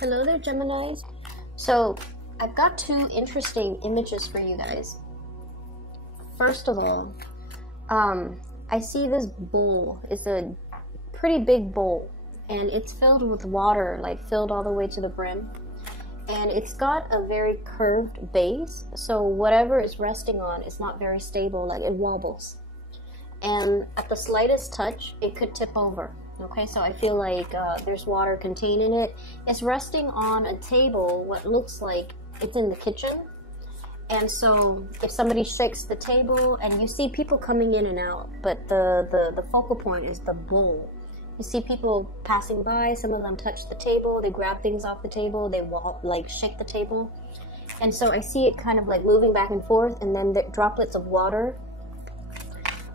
Hello there, Geminis. So I've got two interesting images for you guys. First of all, I see this bowl. It's a pretty big bowl, and it's filled with water, like filled all the way to the brim. And it's got a very curved base, so whatever it's resting on is not very stable, like it wobbles. And at the slightest touch, it could tip over. Okay, so I feel like there's water contained in it. It's resting on a table, what looks like it's in the kitchen. And so if somebody shakes the table, and you see people coming in and out, but the focal point is the bowl. You see people passing by, some of them touch the table, they grab things off the table, they like shake the table. And so I see it kind of like moving back and forth, and then the droplets of water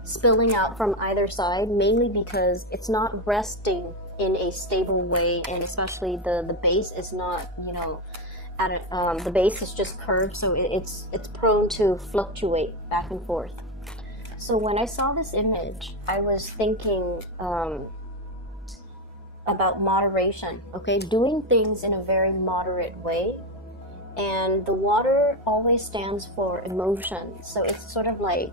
spilling out from either side, mainly because it's not resting in a stable way, and especially the base is not, you know, the base is just curved, so it's prone to fluctuate back and forth. So when I saw this image, I was thinking about moderation, okay? Doing things in a very moderate way. And the water always stands for emotion. So it's sort of like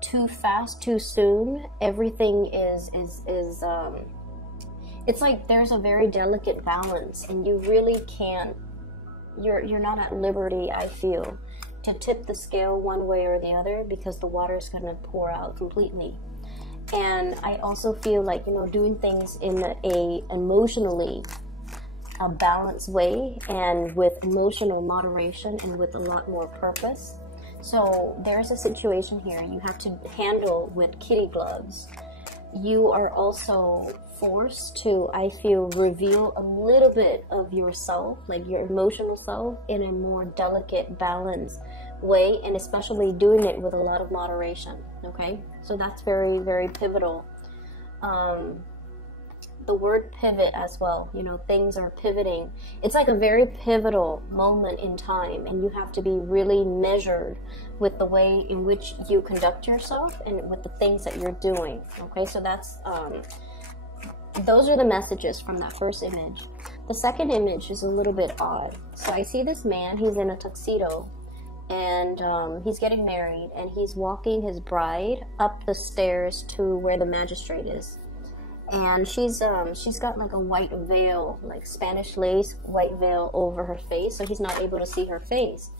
too fast, too soon. Everything is it's like there's a very delicate balance, and you really can't, you're not at liberty, I feel, to tip the scale one way or the other, because the water is going to pour out completely. And I also feel like, you know, doing things in a emotionally balanced way, and with emotional moderation, and with a lot more purpose. So there's a situation here you have to handle with kitty gloves. You are also forced to, I feel, reveal a little bit of yourself, like your emotional self, in a more delicate, balanced way, and especially doing it with a lot of moderation. Okay, so that's very, very pivotal. The word pivot as well, you know, things are pivoting. It's like a very pivotal moment in time, and you have to be really measured with the way in which you conduct yourself and with the things that you're doing. Okay, so that's those are the messages from that first image. The second image is a little bit odd. So I see this man, he's in a tuxedo, and he's getting married, and he's walking his bride up the stairs to where the magistrate is. And she's got like a white veil, like Spanish lace white veil over her face, so he's not able to see her face.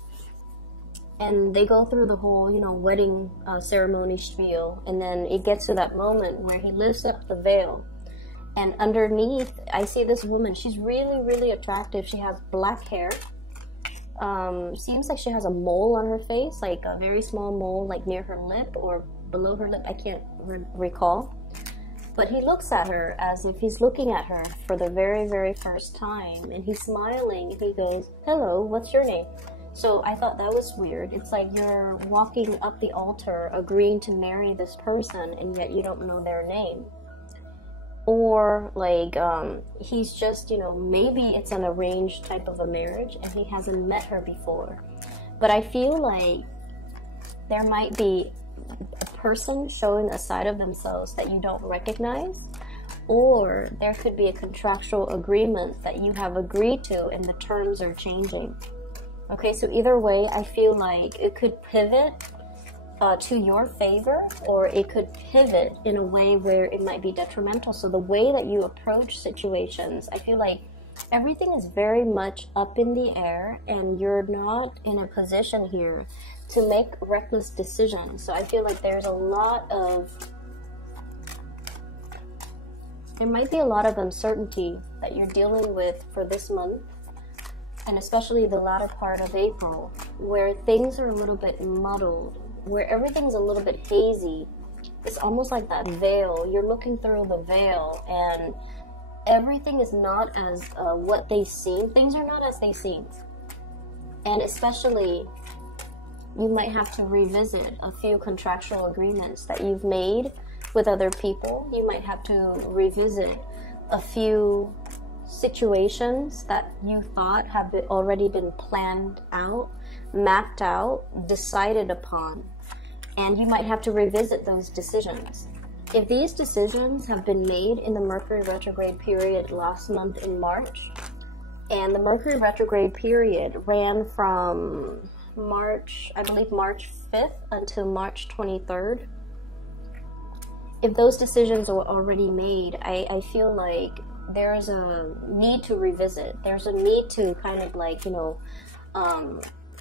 And they go through the whole, you know, wedding ceremony spiel, and then it gets to that moment where he lifts up the veil, and underneath I see this woman. She's really, really attractive. She has black hair. Seems like she has a mole on her face, like a very small mole, like near her lip or below her lip. I can't recall. But he looks at her as if he's looking at her for the very, very first time. And he's smiling. He goes, "Hello, what's your name?" So I thought that was weird. It's like you're walking up the altar agreeing to marry this person, and yet you don't know their name. Or like he's just, you know, maybe it's an arranged type of a marriage and he hasn't met her before. But I feel like there might be a person showing a side of themselves that you don't recognize, or there could be a contractual agreement that you have agreed to and the terms are changing. Okay, so either way, I feel like it could pivot to your favor, or it could pivot in a way where it might be detrimental. So the way that you approach situations, I feel like everything is very much up in the air, and you're not in a position here to make reckless decisions. So I feel like there might be a lot of uncertainty that you're dealing with for this month, and especially the latter part of April, where things are a little bit muddled, where everything's a little bit hazy. It's almost like that veil. You're looking through the veil, and everything is not as what they seem. Things are not as they seem. And especially, you might have to revisit a few contractual agreements that you've made with other people. You might have to revisit a few situations that you thought have already been planned out, mapped out, decided upon. And you might have to revisit those decisions. If these decisions have been made in the Mercury retrograde period last month in March, And the Mercury retrograde period ran from March, I believe March 5th until March 23rd. If those decisions were already made, I feel like there's a need to revisit. There's a need to kind of like, you know,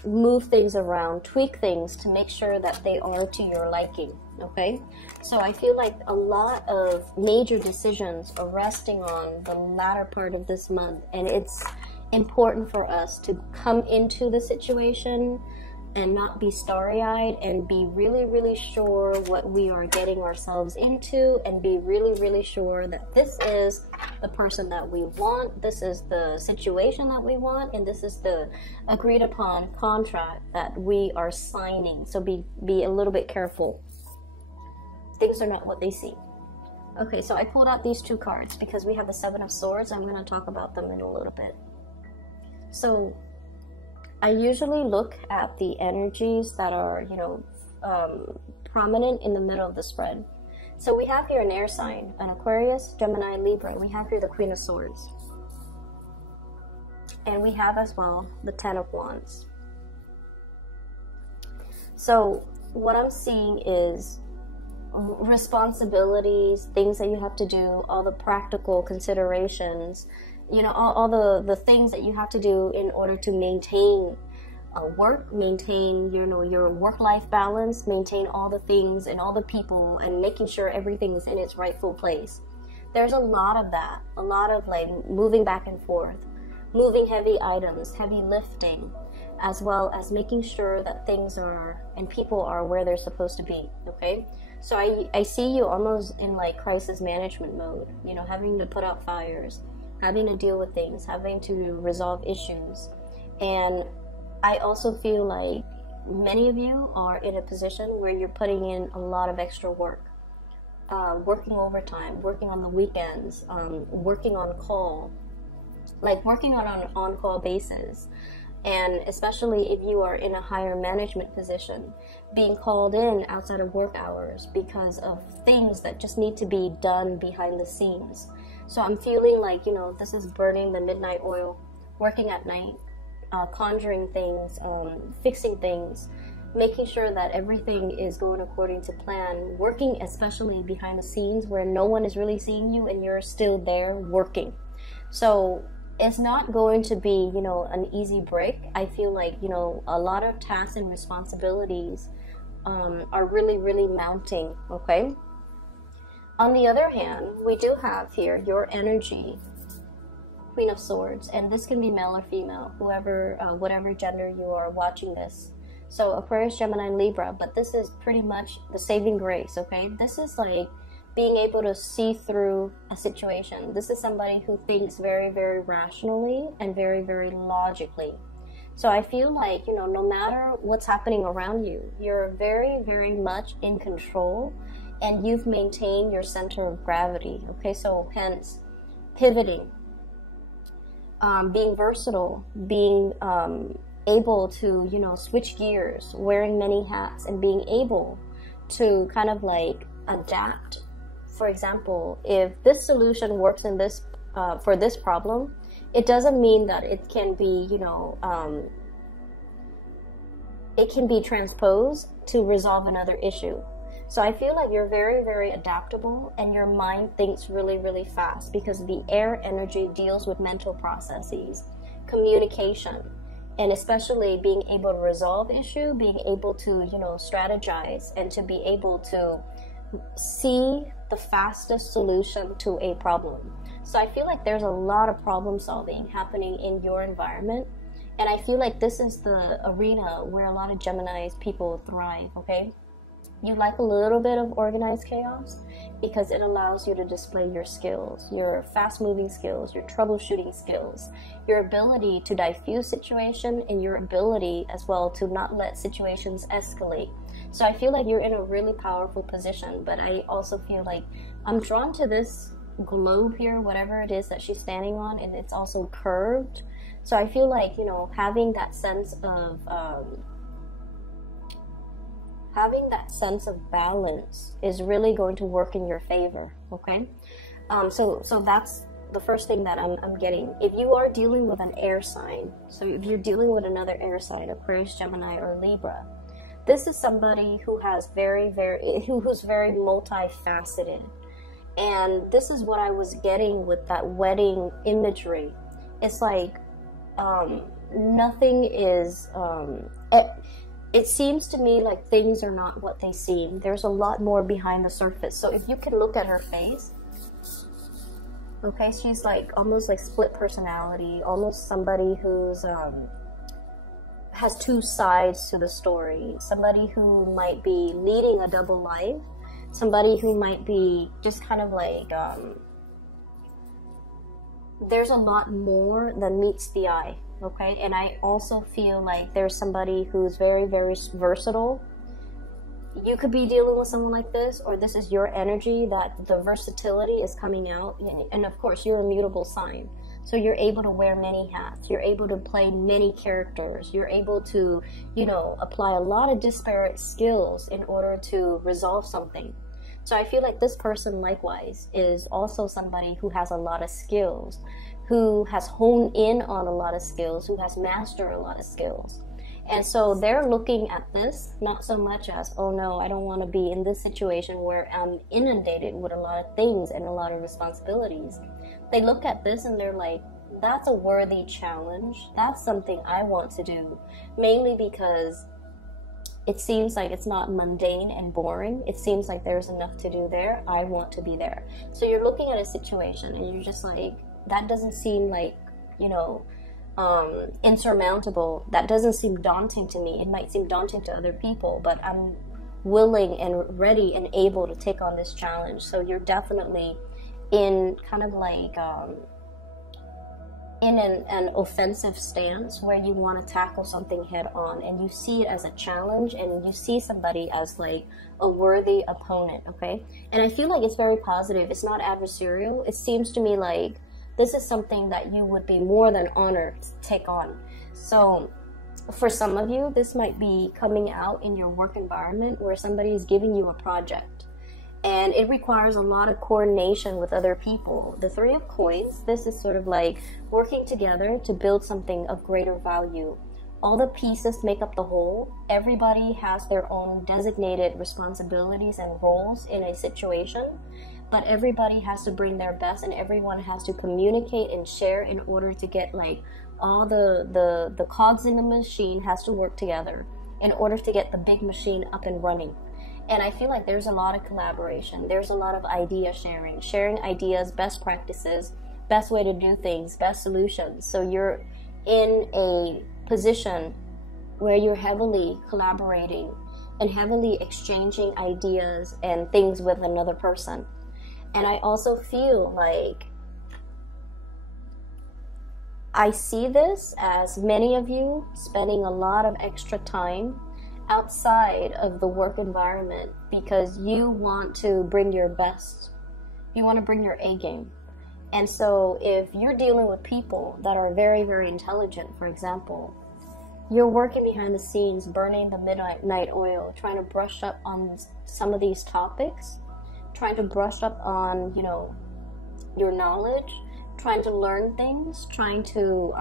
move things around, tweak things to make sure that they are to your liking, okay? So I feel like a lot of major decisions are resting on the latter part of this month, and it's important for us to come into the situation and not be starry-eyed and be really, really sure what we are getting ourselves into, and be really, really sure that this is the person that we want, this is the situation that we want, and this is the agreed upon contract that we are signing. So be a little bit careful. Things are not what they seem. Okay, so I pulled out these two cards because we have the Seven of Swords. I'm going to talk about them in a little bit. So I usually look at the energies that are, you know, prominent in the middle of the spread. So we have here an air sign, an Aquarius, Gemini, Libra. We have here the Queen of Swords. And we have as well the Ten of Wands. So what I'm seeing is responsibilities, things that you have to do, all the practical considerations, you know, all the things that you have to do in order to maintain work, maintain, you know, your work-life balance, maintain all the things and all the people, and making sure everything is in its rightful place. There's a lot of that, a lot of like moving back and forth, moving heavy items, heavy lifting, as well as making sure that things are and people are where they're supposed to be, okay? So I see you almost in like crisis management mode, you know, having to put out fires, having to deal with things, having to resolve issues. And I also feel like many of you are in a position where you're putting in a lot of extra work, working overtime, working on the weekends, working on call, like working on an on-call basis. And especially if you are in a higher management position, being called in outside of work hours because of things that just need to be done behind the scenes. So I'm feeling like, you know, this is burning the midnight oil, working at night, conjuring things, fixing things, making sure that everything is going according to plan, working especially behind the scenes where no one is really seeing you and you're still there working. So it's not going to be, you know, an easy break. I feel like, you know, a lot of tasks and responsibilities are really, really mounting, okay? On the other hand, we do have here your energy, Queen of Swords, and this can be male or female, whoever, whatever gender you are watching this. So Aquarius, Gemini, and Libra, but this is pretty much the saving grace, okay? This is like being able to see through a situation. This is somebody who thinks very, very rationally and very, very logically. So I feel like, you know, no matter what's happening around you, you're very, very much in control, and you've maintained your center of gravity, okay? So hence, pivoting, being versatile, being able to, you know, switch gears, wearing many hats, and being able to kind of like adapt. For example, if this solution works in this, for this problem, it doesn't mean that it can be, you know, it can be transposed to resolve another issue. So I feel like you're very, very adaptable, and your mind thinks really, really fast because the air energy deals with mental processes, communication, and especially being able to resolve issue, being able to, you know, strategize, and to be able to see the fastest solution to a problem. So I feel like there's a lot of problem solving happening in your environment, and I feel like this is the arena where a lot of Gemini's people thrive, okay? You like a little bit of organized chaos because it allows you to display your skills, your fast-moving skills, your troubleshooting skills, your ability to diffuse situation, and your ability as well to not let situations escalate. So I feel like you're in a really powerful position, but I also feel like I'm drawn to this globe here, whatever it is that she's standing on, and it's also curved. So I feel like, you know, having that sense of balance is really going to work in your favor, okay? So that's the first thing that I'm getting, if you are dealing with an air sign, so if you're dealing with another air sign, Aquarius, Gemini, or Libra, this is somebody who has who's very multifaceted. And this is what I was getting with that wedding imagery. It's like nothing is, it seems to me like things are not what they seem. There's a lot more behind the surface. So if you can look at her face, okay, she's like almost like split personality, almost somebody who's has two sides to the story. Somebody who might be leading a double life, somebody who might be just kind of like there's a lot more than meets the eye. Okay, and I also feel like there's somebody who's very, very versatile. You could be dealing with someone like this, or this is your energy that the versatility is coming out. And of course, you're a mutable sign. So you're able to wear many hats. You're able to play many characters. You're able to, you know, apply a lot of disparate skills in order to resolve something. So I feel like this person likewise is also somebody who has a lot of skills, who has honed in on a lot of skills, who has mastered a lot of skills. And so they're looking at this not so much as, oh no, I don't want to be in this situation where I'm inundated with a lot of things and a lot of responsibilities. They look at this and they're like, that's a worthy challenge. That's something I want to do, mainly because it seems like it's not mundane and boring. It seems like there's enough to do there. I want to be there. So you're looking at a situation and you're just like, that doesn't seem like, you know, insurmountable. That doesn't seem daunting to me. It might seem daunting to other people, but I'm willing and ready and able to take on this challenge. So you're definitely in kind of like in an offensive stance where you want to tackle something head on, and you see it as a challenge, and you see somebody as like a worthy opponent. Okay, and I feel like it's very positive. It's not adversarial. It seems to me like this is something that you would be more than honored to take on. So for some of you, this might be coming out in your work environment where somebody is giving you a project, and it requires a lot of coordination with other people. The Three of Coins, this is sort of like working together to build something of greater value. All the pieces make up the whole. Everybody has their own designated responsibilities and roles in a situation, but everybody has to bring their best, and everyone has to communicate and share in order to get like all the cogs in the machine has to work together in order to get the big machine up and running. And I feel like there's a lot of collaboration. There's a lot of idea sharing ideas, best practices, best way to do things, best solutions. So you're in a position where you're heavily collaborating and heavily exchanging ideas and things with another person. And I also feel like I see this as many of you spending a lot of extra time outside of the work environment because you want to bring your best. You want to bring your A game. And so if you're dealing with people that are very, very intelligent, for example, you're working behind the scenes, burning the midnight oil, trying to brush up on some of these topics, trying to brush up on, you know, your knowledge, trying to learn things, trying to,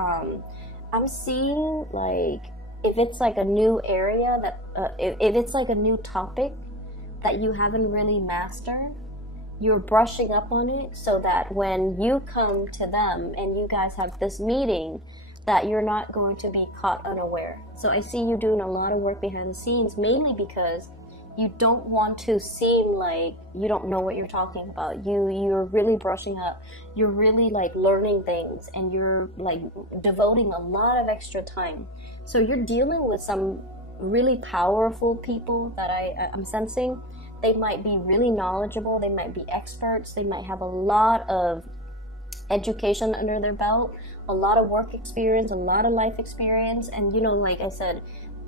I'm seeing like, if it's like a new area that, if it's like a new topic that you haven't really mastered, you're brushing up on it so that when you come to them and you guys have this meeting, that you're not going to be caught unaware. So I see you doing a lot of work behind the scenes, mainly because you don't want to seem like you don't know what you're talking about. You're really brushing up. You're really like learning things, and you're like devoting a lot of extra time. So you're dealing with some really powerful people that I'm sensing. They might be really knowledgeable. They might be experts. They might have a lot of education under their belt, a lot of work experience, a lot of life experience. And, you know, like I said,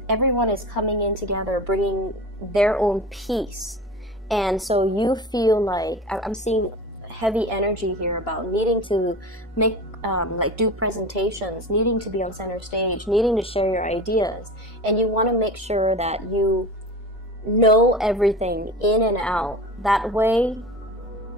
everyone is coming in together, bringing their own piece. And so you feel like, I'm seeing heavy energy here about needing to make, like do presentations, needing to be on center stage, needing to share your ideas. And you want to make sure that you know everything in and out. That way,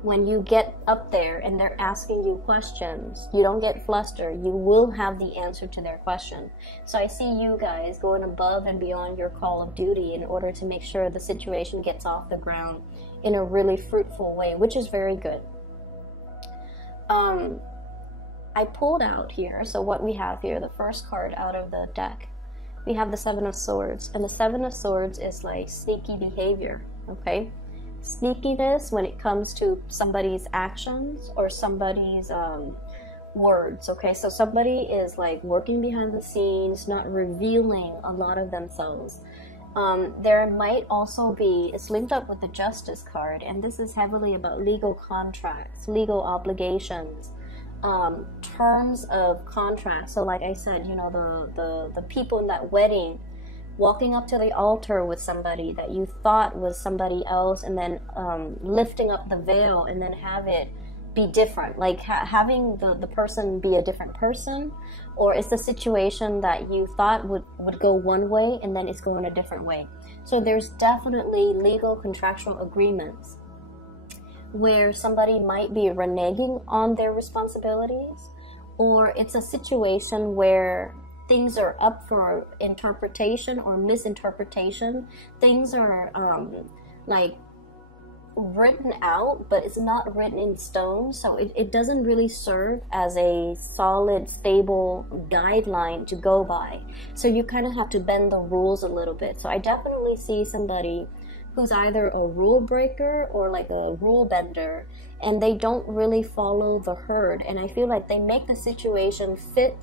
when you get up there and they're asking you questions, you don't get flustered. You will have the answer to their question. So I see you guys going above and beyond your call of duty in order to make sure the situation gets off the ground in a really fruitful way, which is very good. I pulled out here, so what we have here, the first card out of the deck, we have the Seven of Swords, and the Seven of Swords is like sneaky behavior, okay? Sneakiness when it comes to somebody's actions or somebody's words, okay? So somebody is like working behind the scenes, not revealing a lot of themselves. There might also be, it's linked up with the Justice card, and this is heavily about legal contracts, legal obligations, terms of contracts. So like I said, you know, the people in that wedding walking up to the altar with somebody that you thought was somebody else, and then lifting up the veil and then have it be different, like having the person be a different person, or it's the situation that you thought would go one way and then it's going a different way. So there's definitely legal contractual agreements where somebody might be reneging on their responsibilities, or it's a situation where things are up for interpretation or misinterpretation. Things are like written out, but it's not written in stone, so it doesn't really serve as a solid, stable guideline to go by. So you kind of have to bend the rules a little bit. So I definitely see somebody who's either a rule breaker or like a rule bender, and they don't really follow the herd, and I feel like they make the situation fit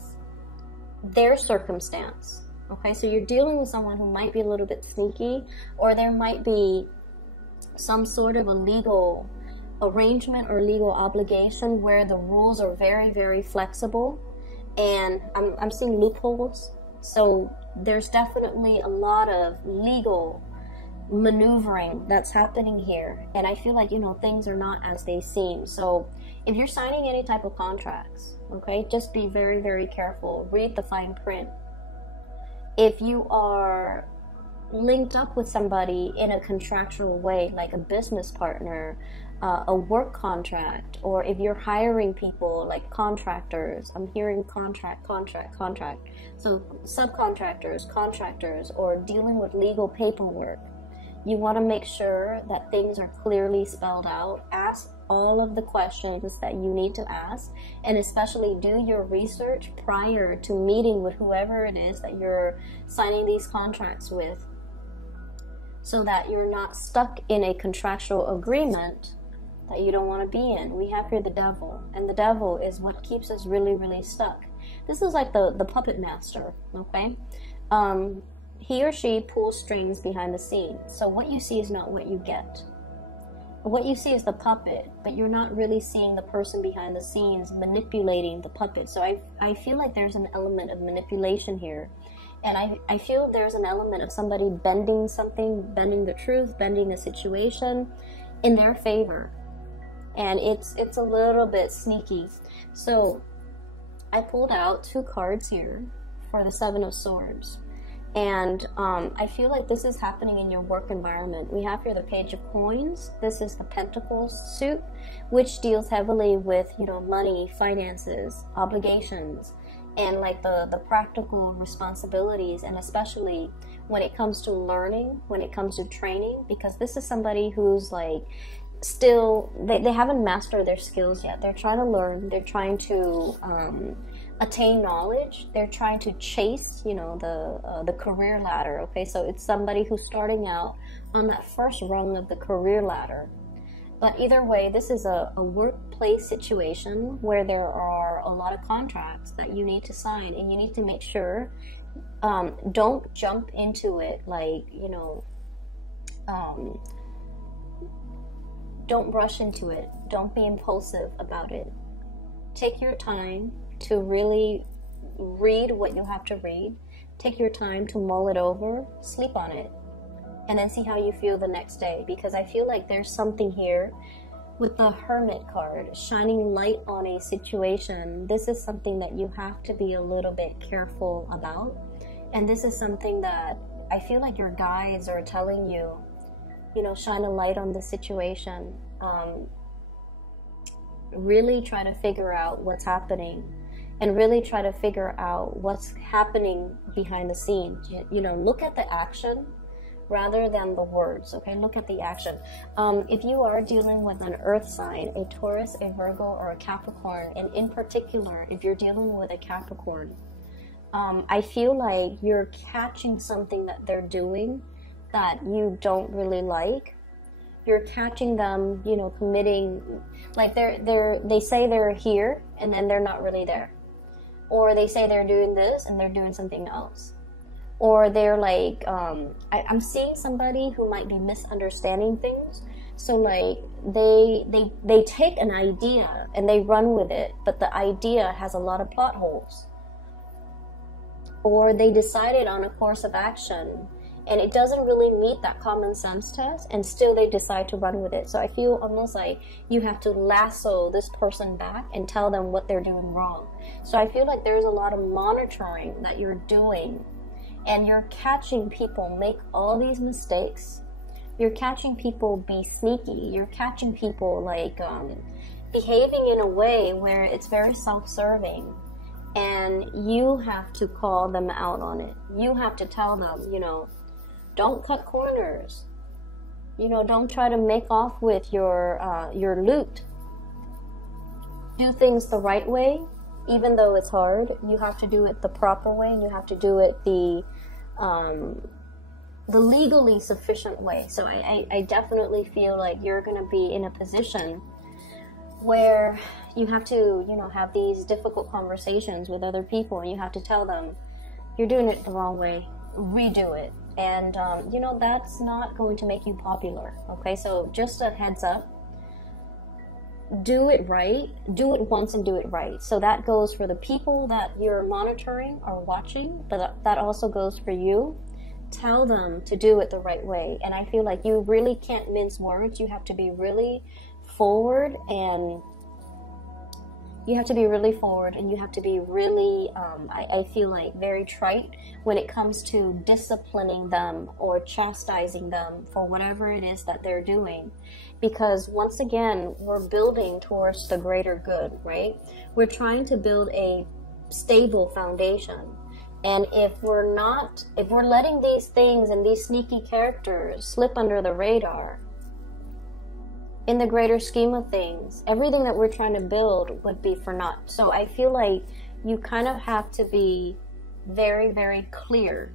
their circumstance. Okay, so you're dealing with someone who might be a little bit sneaky, or there might be some sort of a legal arrangement or legal obligation where the rules are very, very flexible, and I'm seeing loopholes. So there's definitely a lot of legal maneuvering that's happening here, and I feel like, you know, things are not as they seem. So if you're signing any type of contracts, okay, just be very, very careful. Read the fine print. If you are linked up with somebody in a contractual way, like a business partner, a work contract, or if you're hiring people like contractors, I'm hearing contract. So subcontractors, contractors, or dealing with legal paperwork, you want to make sure that things are clearly spelled out. Ask all of the questions that you need to ask, and especially do your research prior to meeting with whoever it is that you're signing these contracts with, so that you're not stuck in a contractual agreement that you don't want to be in. We have here the devil, and the devil is what keeps us really, really stuck. This is like the puppet master, okay? He or she pulls strings behind the scenes. So what you see is not what you get. What you see is the puppet, but you're not really seeing the person behind the scenes manipulating the puppet. So I feel like there's an element of manipulation here. And I feel there's an element of somebody bending something, bending the truth, bending a situation in their favor. And it's a little bit sneaky. So I pulled out two cards here for the Seven of Swords. And I feel like this is happening in your work environment. We have here the Page of Coins. This is the Pentacles suit, which deals heavily with, you know, money, finances, obligations, and like the practical responsibilities, and especially when it comes to learning, when it comes to training, because this is somebody who's like still, they haven't mastered their skills yet. They're trying to learn, they're trying to attain knowledge, they're trying to chase, you know, the career ladder. Okay, so it's somebody who's starting out on that first rung of the career ladder. But either way, this is a workplace situation where there are a lot of contracts that you need to sign, and you need to make sure, don't jump into it like, you know, don't rush into it. Don't be impulsive about it. Take your time to really read what you have to read. Take your time to mull it over, sleep on it, and then see how you feel the next day. Because I feel like there's something here with the Hermit card, shining light on a situation. This is something that you have to be a little bit careful about. And this is something that I feel like your guides are telling you, you know, shine a light on the situation. really try to figure out what's happening, and really try to figure out what's happening behind the scenes. You know, look at the action rather than the words, okay? Look at the action. If you are dealing with an earth sign, a Taurus, a Virgo, or a Capricorn, and in particular, if you're dealing with a Capricorn, I feel like you're catching something that they're doing that you don't really like. You're catching them, you know, committing, like they say they're here and then they're not really there. Or they say they're doing this and they're doing something else. Or they're like, I'm seeing somebody who might be misunderstanding things. So like they take an idea and they run with it, but the idea has a lot of plot holes. Or they decided on a course of action and it doesn't really meet that common sense test, and still they decide to run with it. So I feel almost like you have to lasso this person back and tell them what they're doing wrong. So I feel like there's a lot of monitoring that you're doing, and you're catching people make all these mistakes. You're catching people be sneaky. You're catching people like behaving in a way where it's very self-serving, and you have to call them out on it. You have to tell them, you know, don't cut corners. You know, don't try to make off with your loot. Do things the right way, even though it's hard. You have to do it the proper way, and you have to do it the legally sufficient way. So I definitely feel like you're going to be in a position where you have to, you know, have these difficult conversations with other people, and you have to tell them, you're doing it the wrong way, redo it. And, you know, that's not going to make you popular, okay? So just a heads up, do it right, do it once and do it right. So that goes for the people that you're monitoring or watching, but that also goes for you. Tell them to do it the right way. And I feel like you really can't mince words. You have to be really forward, and you have to be really forward, and you have to be really, I feel like, very trite when it comes to disciplining them or chastising them for whatever it is that they're doing. Because once again, we're building towards the greater good, right? We're trying to build a stable foundation. And if we're letting these things and these sneaky characters slip under the radar, in the greater scheme of things, everything that we're trying to build would be for naught. So I feel like you kind of have to be very, very clear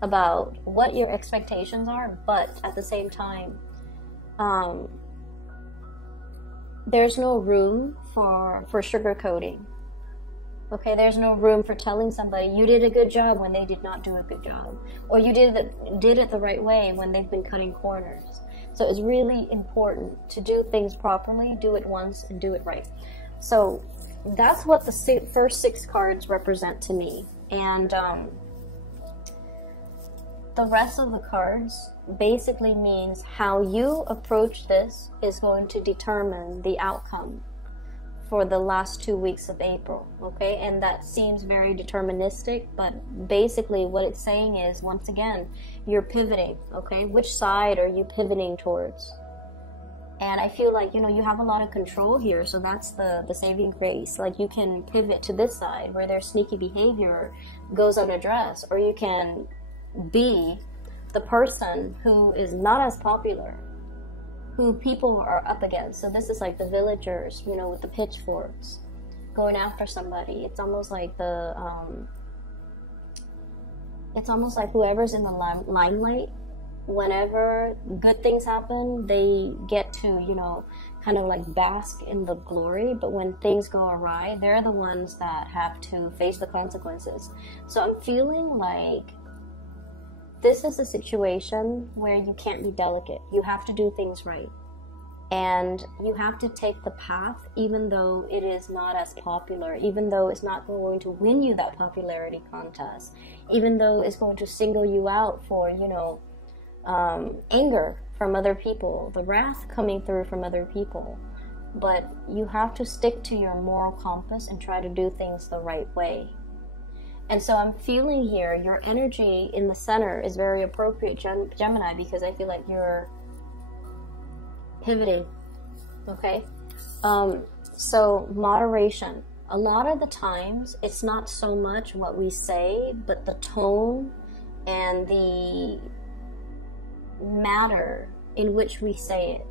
about what your expectations are, but at the same time, there's no room for sugarcoating. Okay, there's no room for telling somebody you did a good job when they did not do a good job, or you did it the right way when they've been cutting corners. So it's really important to do things properly, do it once, and do it right. So that's what the first 6 cards represent to me. And the rest of the cards basically means how you approach this is going to determine the outcome for the last 2 weeks of April, okay? And that seems very deterministic, but basically what it's saying is, once again, you're pivoting, okay? Which side are you pivoting towards? And I feel like, you know, you have a lot of control here, so that's the saving grace. Like, you can pivot to this side where their sneaky behavior goes unaddressed, or you can be the person who is not as popular, who people are up against. So this is like the villagers, you know, with the pitchforks going after somebody. It's almost like it's almost like whoever's in the limelight, whenever good things happen, they get to, you know, kind of like bask in the glory, but when things go awry, they're the ones that have to face the consequences. So I'm feeling like this is a situation where you can't be delicate. You have to do things right. And you have to take the path, even though it is not as popular, even though it's not going to win you that popularity contest, even though it's going to single you out for, you know, anger from other people, the wrath coming through from other people. But you have to stick to your moral compass and try to do things the right way. And so I'm feeling here, your energy in the center is very appropriate, Gemini, because I feel like you're pivoting, okay? So moderation. A lot of the times, it's not so much what we say, but the tone and the manner in which we say it.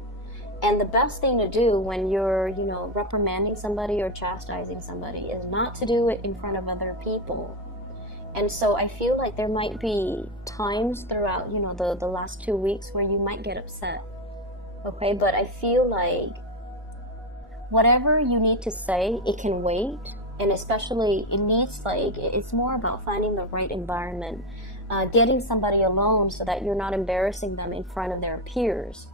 And the best thing to do when you're, you know, reprimanding somebody or chastising somebody is not to do it in front of other people. And so I feel like there might be times throughout, you know, the last 2 weeks where you might get upset. Okay, but I feel like whatever you need to say, it can wait. And especially it needs, like, it's more about finding the right environment, getting somebody alone so that you're not embarrassing them in front of their peers,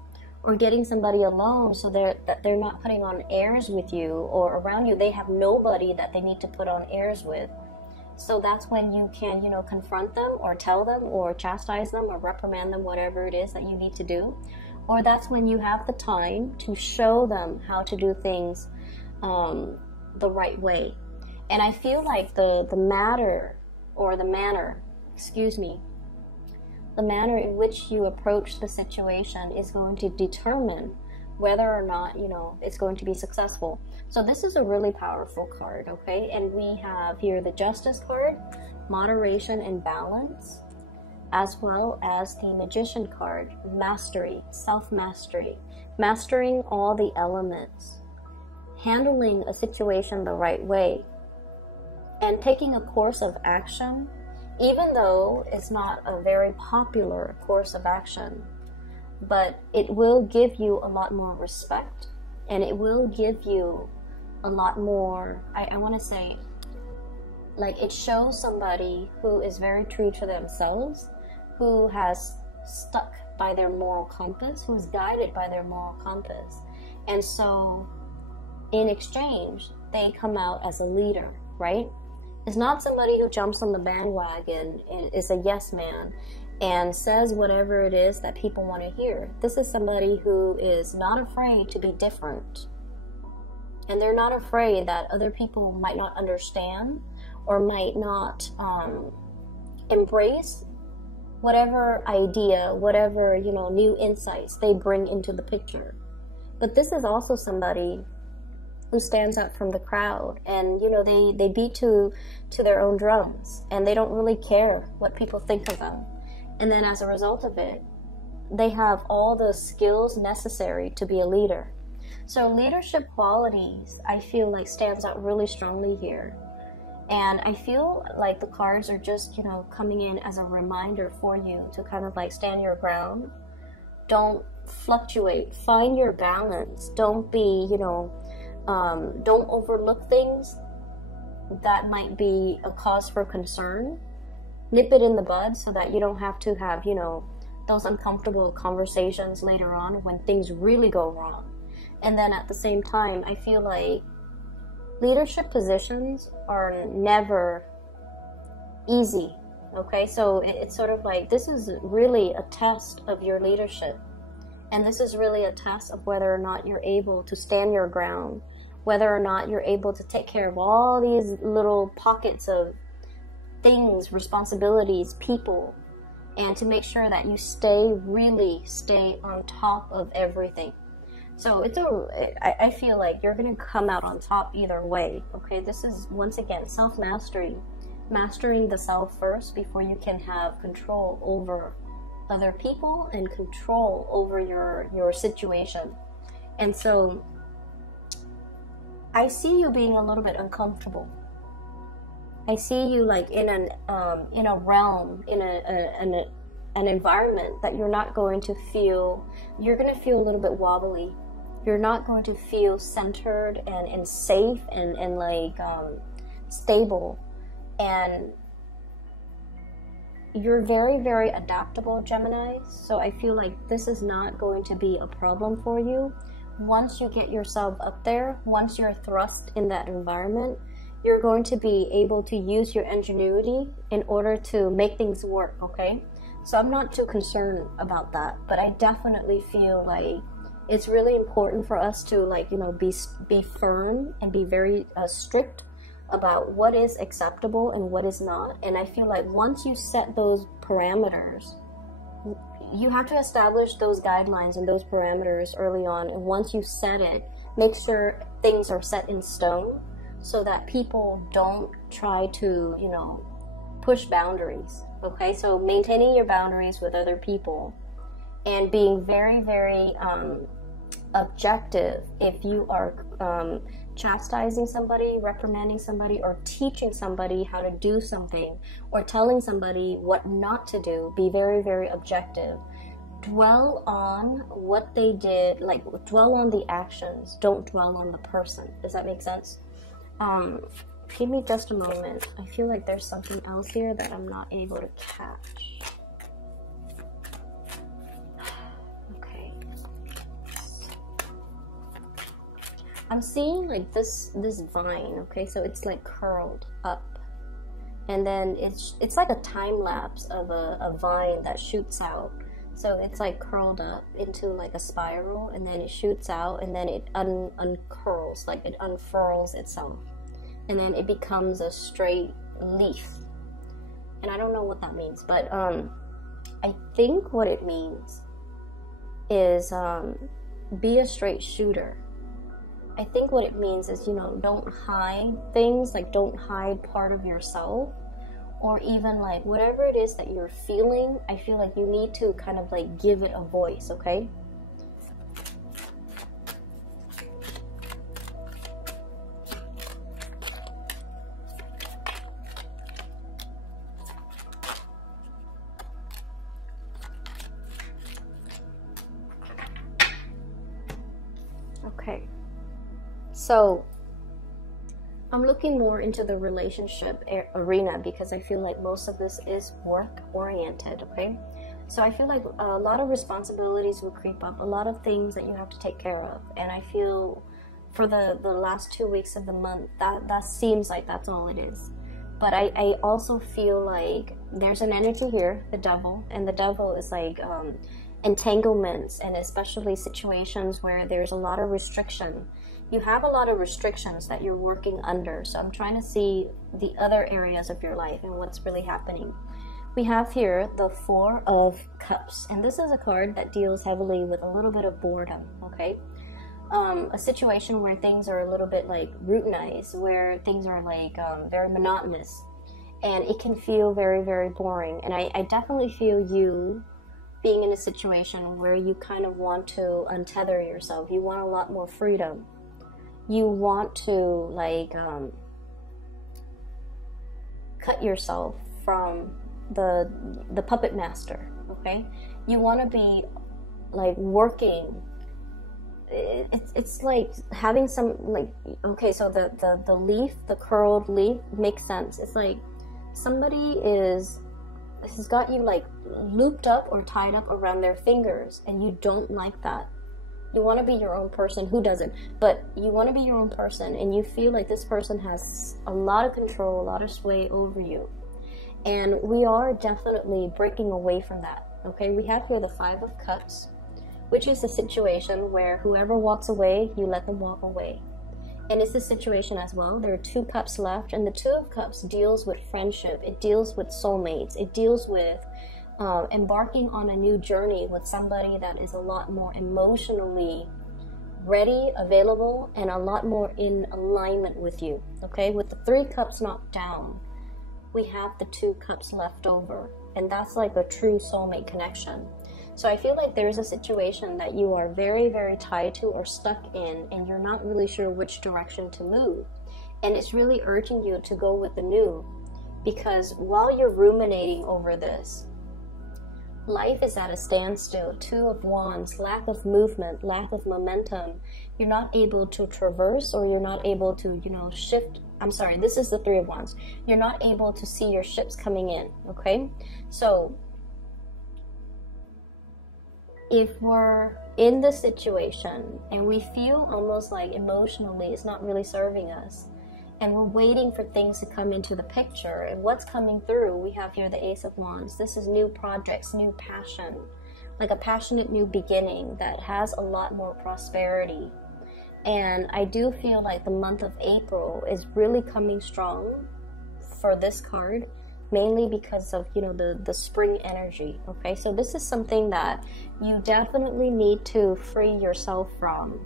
or getting somebody alone so that they're not putting on airs with you, or around you they have nobody that they need to put on airs with. So that's when you can, you know, confront them or tell them or chastise them or reprimand them, whatever it is that you need to do. Or that's when you have the time to show them how to do things the right way. And I feel like the manner in which you approach the situation is going to determine whether or not, you know, it's going to be successful. So this is a really powerful card, okay? And we have here the Justice card, moderation and balance, as well as the Magician card, mastery, self-mastery, mastering all the elements, handling a situation the right way, and taking a course of action, even though it's not a very popular course of action, but it will give you a lot more respect, and it will give you a lot more, I want to say, like, it shows somebody who is very true to themselves, who has stuck by their moral compass, who is guided by their moral compass. And so in exchange, they come out as a leader, right? It's not somebody who jumps on the bandwagon and is a yes man and says whatever it is that people want to hear. This is somebody who is not afraid to be different. And they're not afraid that other people might not understand or might not embrace whatever idea, whatever, you know, new insights they bring into the picture. But this is also somebody who stands out from the crowd, and, you know, they beat to their own drums, and they don't really care what people think of them. And then as a result of it, they have all the skills necessary to be a leader. So leadership qualities, I feel like, stands out really strongly here. And I feel like the cards are just, you know, coming in as a reminder for you to kind of like stand your ground. Don't fluctuate. Find your balance. Don't be, you know, don't overlook things that might be a cause for concern. Nip it in the bud so that you don't have to have, you know, those uncomfortable conversations later on when things really go wrong. And then at the same time, I feel like leadership positions are never easy, okay? So it's sort of like, this is really a test of your leadership. And this is really a test of whether or not you're able to stand your ground, whether or not you're able to take care of all these little pockets of things, responsibilities, people, and to make sure that you really stay on top of everything. So I feel like you're going to come out on top either way, okay? This is, once again, self-mastery, mastering the self first before you can have control over other people and control over your situation. And so I see you being a little bit uncomfortable. I see you like in a realm, in an environment that you're not going to feel, you're going to feel a little bit wobbly. You're not going to feel centered and safe and like stable. And you're very, very adaptable, Gemini. So I feel like this is not going to be a problem for you. Once you get yourself up there, once you're thrust in that environment, you're going to be able to use your ingenuity in order to make things work, okay? So I'm not too concerned about that, but I definitely feel like it's really important for us to, like, you know, be firm and be very strict about what is acceptable and what is not. And I feel like once you set those parameters, you have to establish those guidelines and those parameters early on. And once you set it, make sure things are set in stone so that people don't try to, you know, push boundaries. Okay, so maintaining your boundaries with other people and being very, very objective if you are chastising somebody, reprimanding somebody, or teaching somebody how to do something, or telling somebody what not to do. Be very, very objective. Dwell on what they did, like dwell on the actions, don't dwell on the person. Does that make sense? Give me just a moment. I feel like there's something else here that I'm not able to catch. Okay. I'm seeing like this vine, okay? So it's like curled up. And then it's like a time lapse of a vine that shoots out. So it's like curled up into like a spiral, and then it shoots out, and then it uncurls, like it unfurls itself. And then it becomes a straight leaf. And I don't know what that means, but I think what it means is be a straight shooter. I think what it means is, you know, don't hide things, like don't hide part of yourself, or even like whatever it is that you're feeling. I feel like you need to kind of like give it a voice, okay? Okay, so I'm looking more into the relationship arena because I feel like most of this is work oriented, okay? So I feel like a lot of responsibilities will creep up, a lot of things that you have to take care of. And I feel for the last 2 weeks of the month, that seems like that's all it is. But I also feel like there's an energy here, the devil, and the devil is like entanglements, and especially situations where there's a lot of restriction. You have a lot of restrictions that you're working under. So I'm trying to see the other areas of your life and what's really happening. We have here the Four of Cups, and this is a card that deals heavily with a little bit of boredom, okay? A situation where things are a little bit like routinized, where things are like very monotonous, and it can feel very, very boring. And I definitely feel you being in a situation where you kind of want to untether yourself. You want a lot more freedom. You want to like cut yourself from the puppet master, okay? You want to be like working. It's like having some like, okay, so the leaf, the curled leaf makes sense. It's like somebody has got you like looped up or tied up around their fingers, and you don't like that. You want to be your own person. Who doesn't? But you want to be your own person, and you feel like this person has a lot of control, a lot of sway over you. And we are definitely breaking away from that, okay? We have here the Five of Cups, which is a situation where whoever walks away, you let them walk away. And it's a situation as well. There are 2 cups left, and the Two of Cups deals with friendship. It deals with soulmates. It deals with embarking on a new journey with somebody that is a lot more emotionally ready, available, and a lot more in alignment with you, okay? With the 3 cups knocked down, we have the 2 cups left over, and that's like a true soulmate connection. So I feel like there's a situation that you are very, very tied to or stuck in, and you're not really sure which direction to move. And it's really urging you to go with the new, because while you're ruminating over this, life is at a standstill. 2 of Wands, lack of movement, lack of momentum. You're not able to traverse, or you're not able to, you know, shift. I'm sorry, this is the 3 of Wands. You're not able to see your ships coming in, okay? So if we're in this situation and we feel almost like emotionally it's not really serving us, and we're waiting for things to come into the picture, and what's coming through, we have here the Ace of Wands. This is new projects, new passion, like a passionate new beginning that has a lot more prosperity. And I do feel like the month of April is really coming strong for this card, mainly because of, you know, the spring energy, okay? So this is something that you definitely need to free yourself from.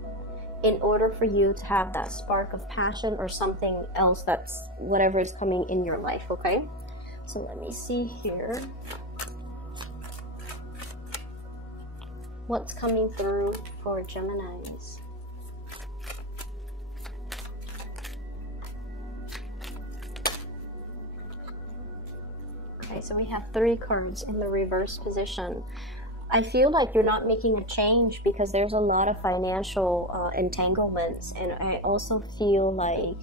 in order for you to have that spark of passion or something else, that's whatever is coming in your life, okay? So let me see here. What's coming through for Geminis? Okay, so we have 3 cards in the reverse position. I feel like you're not making a change because there's a lot of financial entanglements, and I also feel like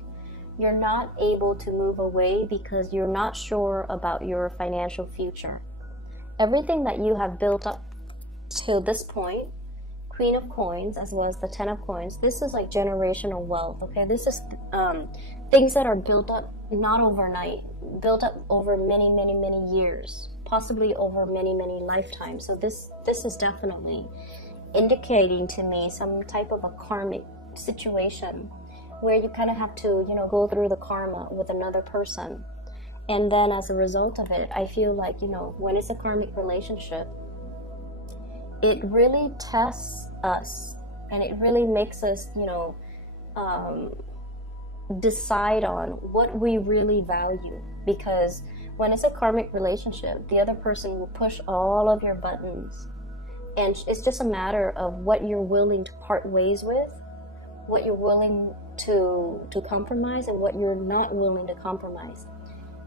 you're not able to move away because you're not sure about your financial future. Everything that you have built up to this point, Queen of Coins as well as the 10 of Coins, this is like generational wealth, okay? This is things that are built up not overnight, built up over many, many, many years, possibly over many, many lifetimes. So this is definitely indicating to me some type of a karmic situation where you kind of have to, you know, go through the karma with another person. And then as a result of it, I feel like, you know, when it's a karmic relationship, it really tests us and it really makes us, you know, decide on what we really value. Because when it's a karmic relationship, the other person will push all of your buttons, and it's just a matter of what you're willing to part ways with, what you're willing to compromise, and what you're not willing to compromise.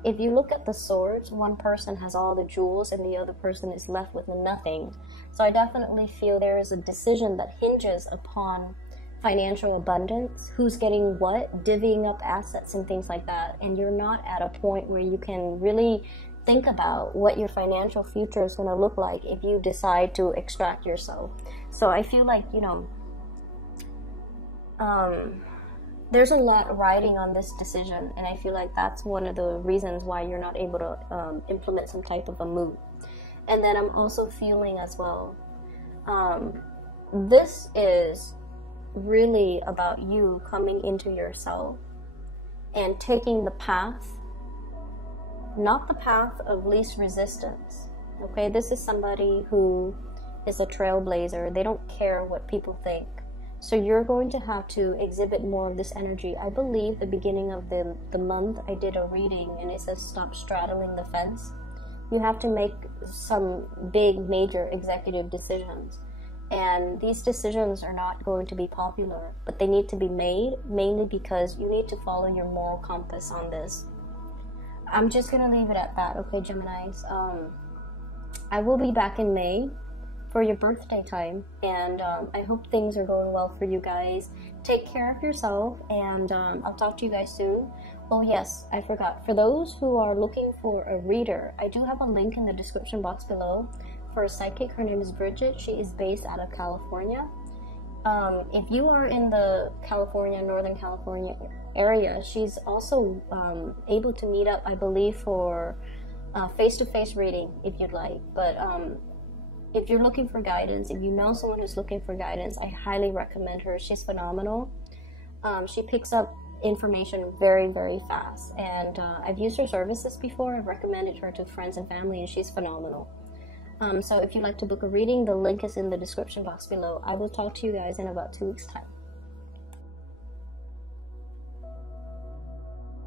If you look at the swords, one person has all the jewels and the other person is left with nothing. So I definitely feel there is a decision that hinges upon financial abundance, who's getting what, divvying up assets and things like that. And you're not at a point where you can really think about what your financial future is going to look like if you decide to extract yourself. So I feel like, you know, there's a lot riding on this decision, and I feel like that's one of the reasons why you're not able to implement some type of a move. And then I'm also feeling as well, this is really about you coming into yourself and taking the path, not the path of least resistance, okay? This is somebody who is a trailblazer. They don't care what people think. So you're going to have to exhibit more of this energy. I believe the beginning of the month, I did a reading and it says stop straddling the fence. You have to make some big, major executive decisions. And these decisions are not going to be popular, but they need to be made, mainly because you need to follow your moral compass on this. I'm just going to leave it at that, okay, Geminis? I will be back in May for your birthday time, and I hope things are going well for you guys. Take care of yourself, and I'll talk to you guys soon. Oh yes, I forgot. For those who are looking for a reader, I do have a link in the description box below for a psychic. Her name is Bridget. She is based out of California. If you are in the Northern California area, she's also able to meet up, I believe, for face-to-face reading if you'd like. But if you're looking for guidance, if you know someone who's looking for guidance, I highly recommend her. She's phenomenal. She picks up information very, very fast, and I've used her services before. I've recommended her to friends and family, and she's phenomenal. So if you'd like to book a reading, the link is in the description box below. I will talk to you guys in about 2 weeks' time.